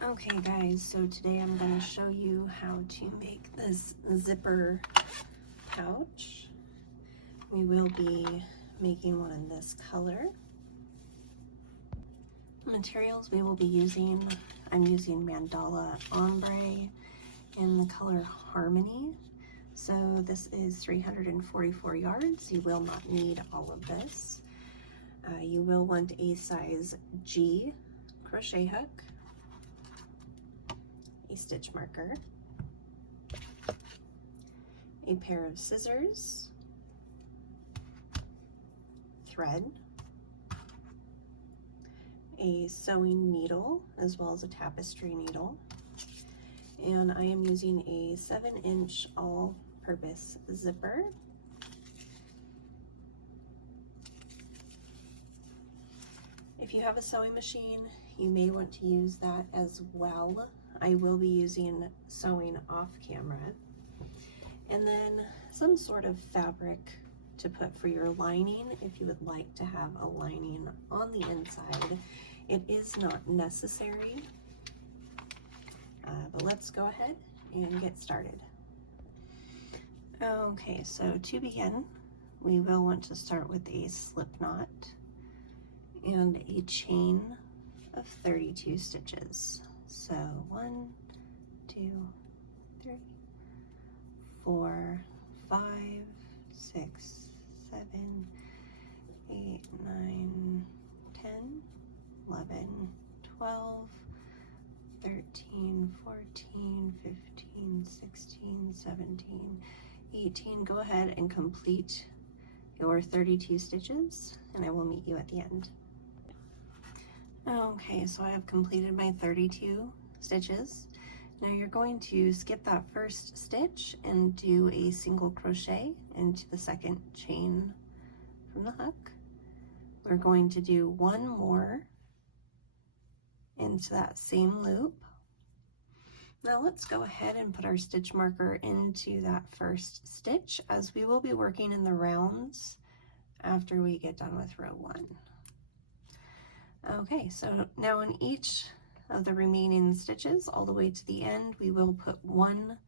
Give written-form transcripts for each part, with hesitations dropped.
Okay guys, so today I'm going to show you how to make this zipper pouch. We will be making one in this color. Materials we will be using, I'm using Mandala Ombre in the color Harmony. So this is 344 yards. You will not need all of this. You will want a size G crochet hook, a stitch marker, a pair of scissors, thread, a sewing needle, as well as a tapestry needle, and I am using a 7-inch all-purpose zipper. If you have a sewing machine, you may want to use that as well. I will be using sewing off camera. And then some sort of fabric to put for your lining if you would like to have a lining on the inside. It is not necessary, but let's go ahead and get started. Okay, so to begin, we will want to start with a slip knot and a chain of 32 stitches. So 1, 2, 3, 4, 5, 6, 7, 8, 9, 10, 11, 12, 13, 14, 15, 16, 17, 18. Go ahead and complete your 32 stitches, and I will meet you at the end. Okay, so I have completed my 32 stitches. Now you're going to skip that first stitch and do a single crochet into the second chain from the hook. We're going to do one more into that same loop. Now let's go ahead and put our stitch marker into that first stitch, as we will be working in the rounds after we get done with row 1. Okay, so now in each of the remaining stitches all the way to the end, we will put one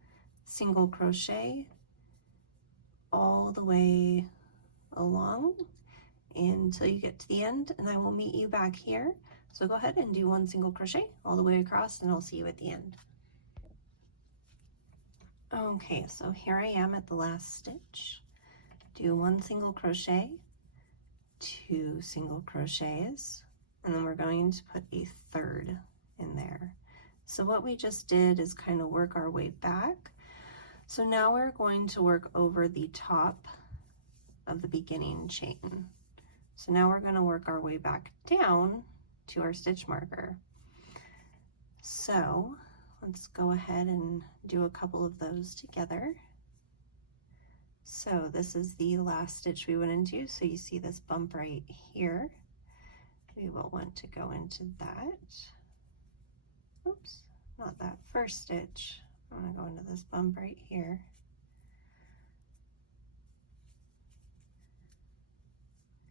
single crochet all the way along until you get to the end, and I will meet you back here. So go ahead and do one single crochet all the way across, and I'll see you at the end. Okay, so here I am at the last stitch. Do one single crochet, 2 single crochets, and then we're going to put a third in there. So what we just did is kind of work our way back. So now we're going to work over the top of the beginning chain. So now we're going to work our way back down to our stitch marker. So let's go ahead and do a couple of those together. So this is the last stitch we went into. So you see this bump right here. We will want to go into that. Oops, not that first stitch. I want to go into this bump right here.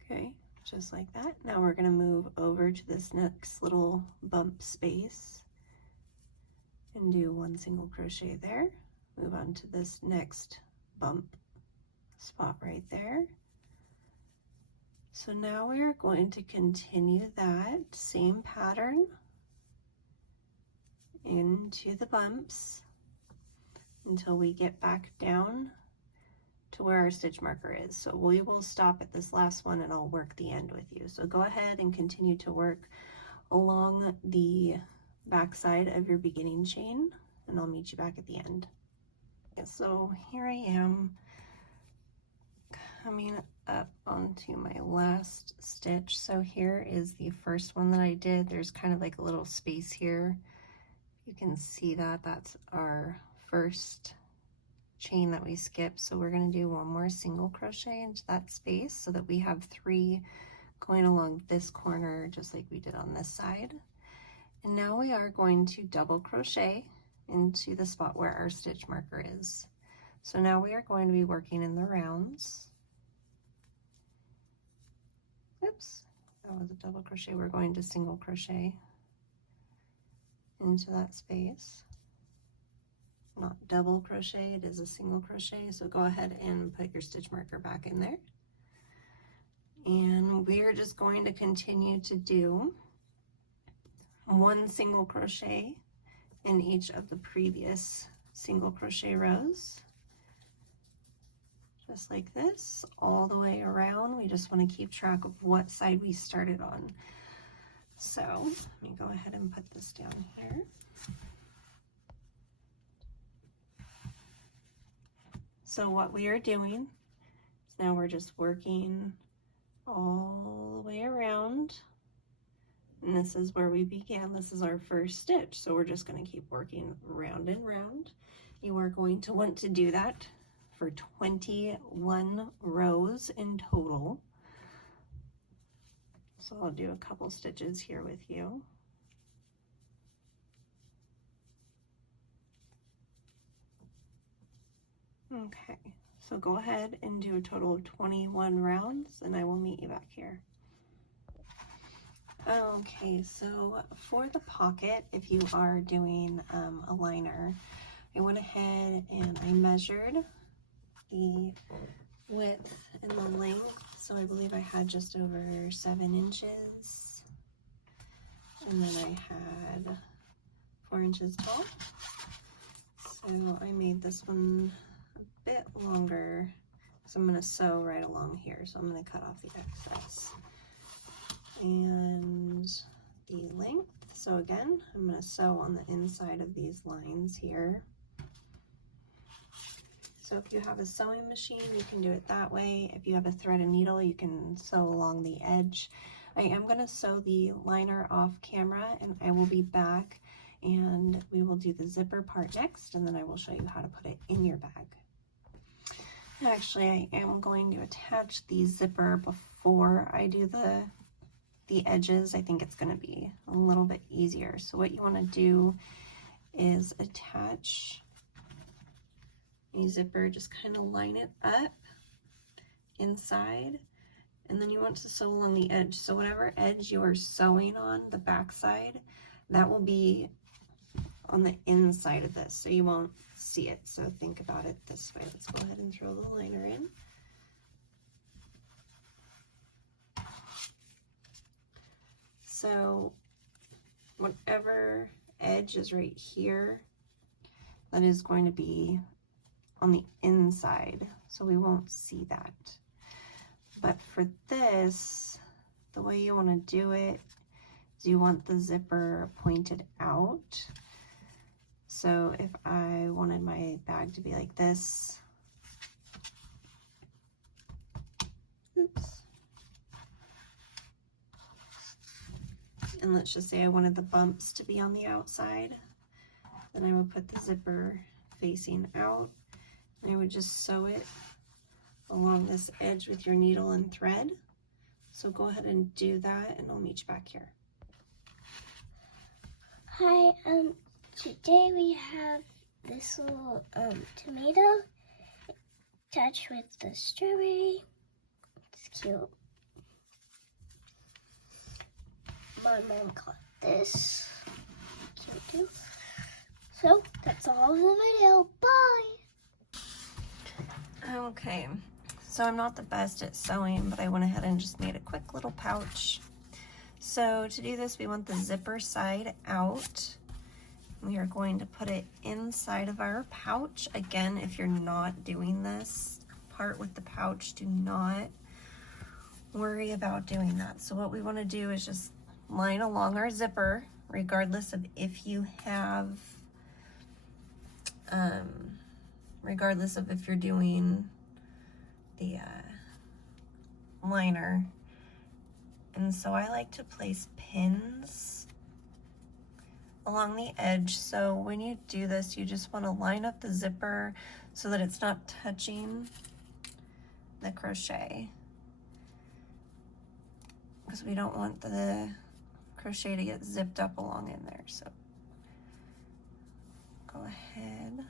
Okay, just like that. Now we're going to move over to this next little bump space and do one single crochet there. Move on to this next bump spot right there. So now we are going to continue that same pattern into the bumps until we get back down to where our stitch marker is. So we will stop at this last one and I'll work the end with you. So go ahead and continue to work along the back side of your beginning chain, and I'll meet you back at the end. Okay, so here I am coming up onto my last stitch. So here is the first one that I did. There's kind of like a little space here. You can see that that's our first chain that we skipped. So we're going to do one more single crochet into that space so that we have 3 going along this corner just like we did on this side. And now we are going to double crochet into the spot where our stitch marker is. So now we are going to be working in the rounds. Oops, that was a double crochet. We're going to single crochet into that space. Not double crochet, it is a single crochet, so go ahead and put your stitch marker back in there. And we're just going to continue to do one single crochet in each of the previous single crochet rows. Just like this, all the way around. We just want to keep track of what side we started on. So let me go ahead and put this down here. So what we are doing is now we're just working all the way around. And this is where we began. This is our first stitch. So we're just going to keep working round and round. You are going to want to do that for 21 rows in total. So I'll do a couple stitches here with you. Okay, so go ahead and do a total of 21 rounds and I will meet you back here. Okay, so for the pocket, if you are doing a liner, I went ahead and I measured the width and the length. So I believe I had just over 7 inches. And then I had 4 inches tall. So I made this one a bit longer. So I'm going to sew right along here. So I'm going to cut off the excess. And the length. So again, I'm going to sew on the inside of these lines here. So if you have a sewing machine, you can do it that way. If you have a thread and needle, you can sew along the edge. I am going to sew the liner off camera and I will be back and we will do the zipper part next, and then I will show you how to put it in your bag. Actually, I am going to attach the zipper before I do the edges. I think it's going to be a little bit easier. So what you want to do is attach a zipper, just kind of line it up inside, and then you want to sew along the edge. So whatever edge you are sewing on, the back side, that will be on the inside of this, so you won't see it. So think about it this way. Let's go ahead and throw the liner in. So whatever edge is right here, that is going to be on the inside, so we won't see that. But for this, the way you want to do it is you want the zipper pointed out. So if I wanted my bag to be like this, oops, and let's just say I wanted the bumps to be on the outside, then I would put the zipper facing out. I would just sew it along this edge with your needle and thread. So go ahead and do that and I'll meet you back here. Hi, today we have this little tomato attached with the strawberry. It's cute. My mom got this. Cute too. So that's all in the video. Bye! Okay, so I'm not the best at sewing, but I went ahead and just made a quick little pouch. So to do this, we want the zipper side out. We are going to put it inside of our pouch. Again, if you're not doing this part with the pouch, do not worry about doing that. So what we want to do is just line along our zipper, regardless of if you have regardless of if you're doing the liner. And so I like to place pins along the edge. So when you do this, you just want to line up the zipper so that it's not touching the crochet, because we don't want the crochet to get zipped up along in there. So go ahead.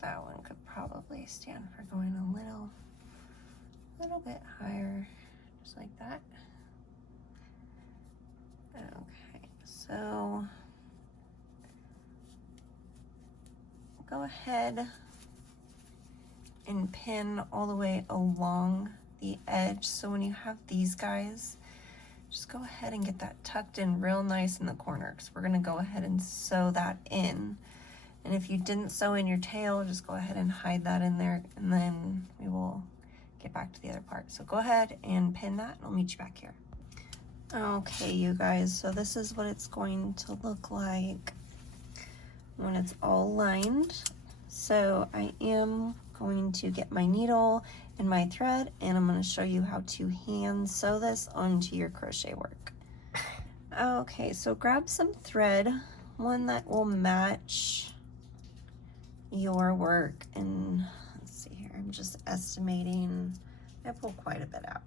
That one could probably stand for going a little a little bit higher, just like that. Okay, so go ahead and pin all the way along the edge. So when you have these guys, just go ahead and get that tucked in real nice in the corner, because we're gonna go ahead and sew that in. And if you didn't sew in your tail, just go ahead and hide that in there, and then we will get back to the other part. So go ahead and pin that, and I'll meet you back here. Okay, you guys, so this is what it's going to look like when it's all lined. So I am going to get my needle and my thread, and I'm going to show you how to hand sew this onto your crochet work. Okay, so grab some thread, one that will match your work, and let's see here, I'm just estimating. I pull quite a bit out.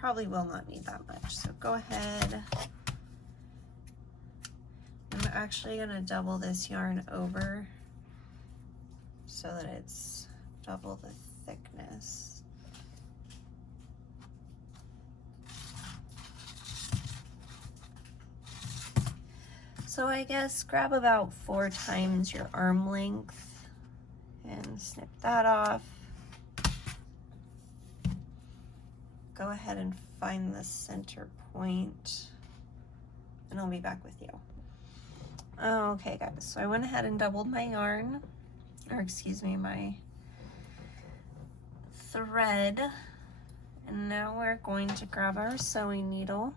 Probably will not need that much, so go ahead. I'm actually going to double this yarn over so that it's double the thickness. So I guess grab about 4 times your arm length and snip that off. Go ahead and find the center point, and I'll be back with you. Okay guys, so I went ahead and doubled my yarn, or excuse me, my thread, and now we're going to grab our sewing needle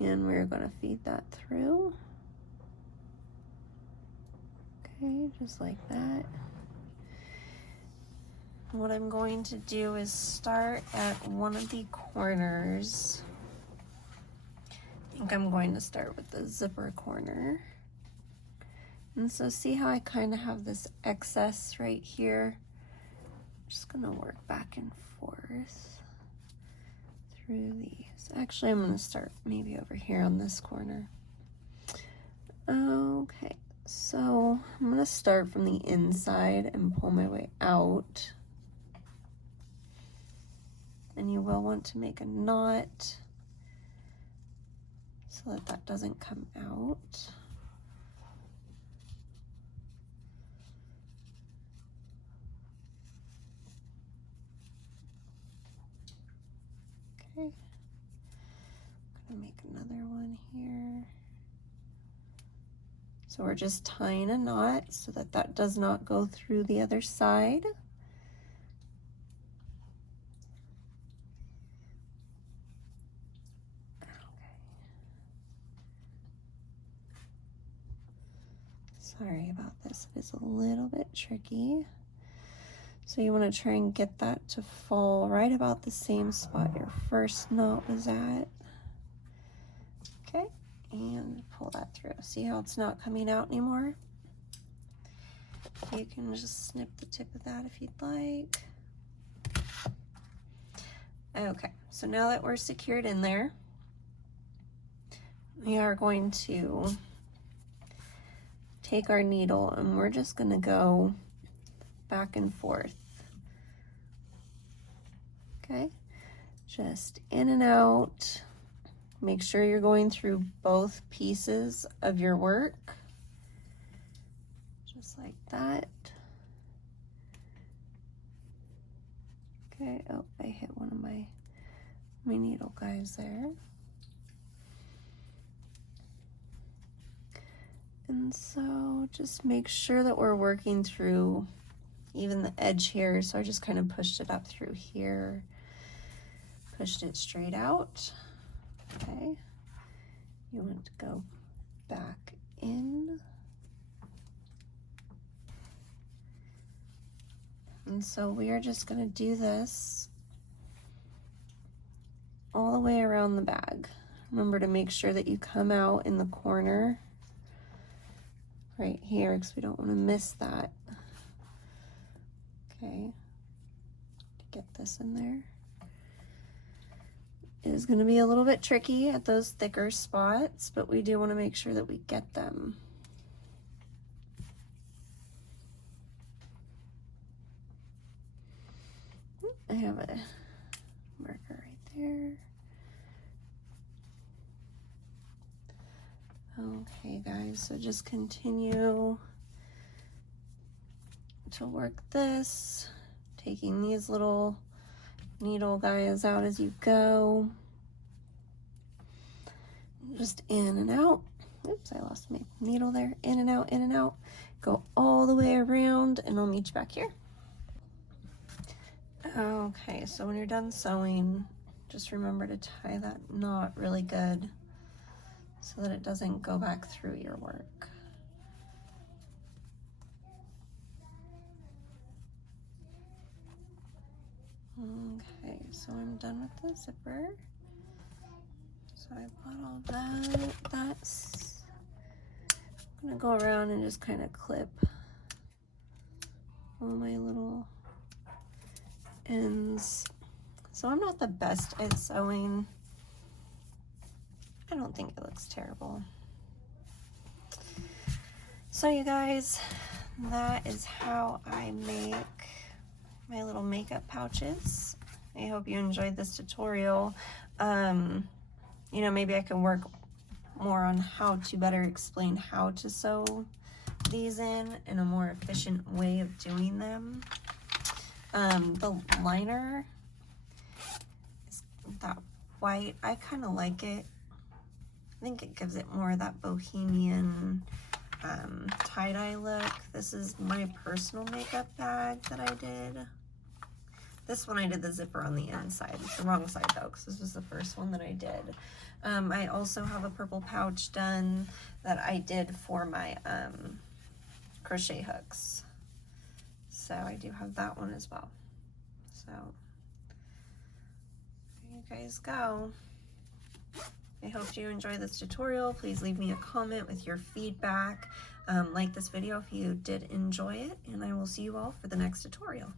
and we're going to feed that through. Okay, just like that. What I'm going to do is start at one of the corners. I think I'm going to start with the zipper corner. And so see how I kind of have this excess right here? I'm just gonna work back and forth through these. Actually, I'm gonna start maybe over here on this corner. Okay, so I'm gonna start from the inside and pull my way out. And you will want to make a knot so that that doesn't come out. Okay, I'm gonna make another one here. So we're just tying a knot so that that does not go through the other side. Sorry about this, it is a little bit tricky. So you want to try and get that to fall right about the same spot your first knot was at. Okay, and pull that through. See how it's not coming out anymore? You can just snip the tip of that if you'd like. Okay, so now that we're secured in there, we are going to take our needle and we're just going to go back and forth. Okay, just in and out. Make sure you're going through both pieces of your work, just like that. Okay, oh, I hit one of my needle guys there. And so just make sure that we're working through even the edge here. So I just kind of pushed it up through here, pushed it straight out. Okay, you want to go back in. And so we are just going to do this all the way around the bag. Remember to make sure that you come out in the corner right here, because we don't want to miss that. Okay, get this in there. It is going to be a little bit tricky at those thicker spots, but we do want to make sure that we get them. I have a here. Okay guys, so just continue to work this, taking these little needle guys out as you go. Just in and out. Oops, I lost my needle there. In and out, in and out. Go all the way around, and I'll meet you back here. Okay, so when you're done sewing, just remember to tie that knot really good so that it doesn't go back through your work. Okay, so I'm done with the zipper. So I bought all that. That's, I'm gonna go around and just kind of clip all my little ends. So I'm not the best at sewing. I don't think it looks terrible. So you guys, that is how I make my little makeup pouches. I hope you enjoyed this tutorial. You know, maybe I can work more on how to better explain how to sew these in a more efficient way of doing them. The liner is that white. I kind of like it. I think it gives it more of that bohemian tie-dye look. This is my personal makeup bag that I did. This one I did the zipper on the inside. It's the wrong side though, because this was the first one that I did. I also have a purple pouch done that I did for my crochet hooks. So I do have that one as well. So there you guys go. I hope you enjoyed this tutorial. Please leave me a comment with your feedback. Like this video if you did enjoy it, and I will see you all for the next tutorial.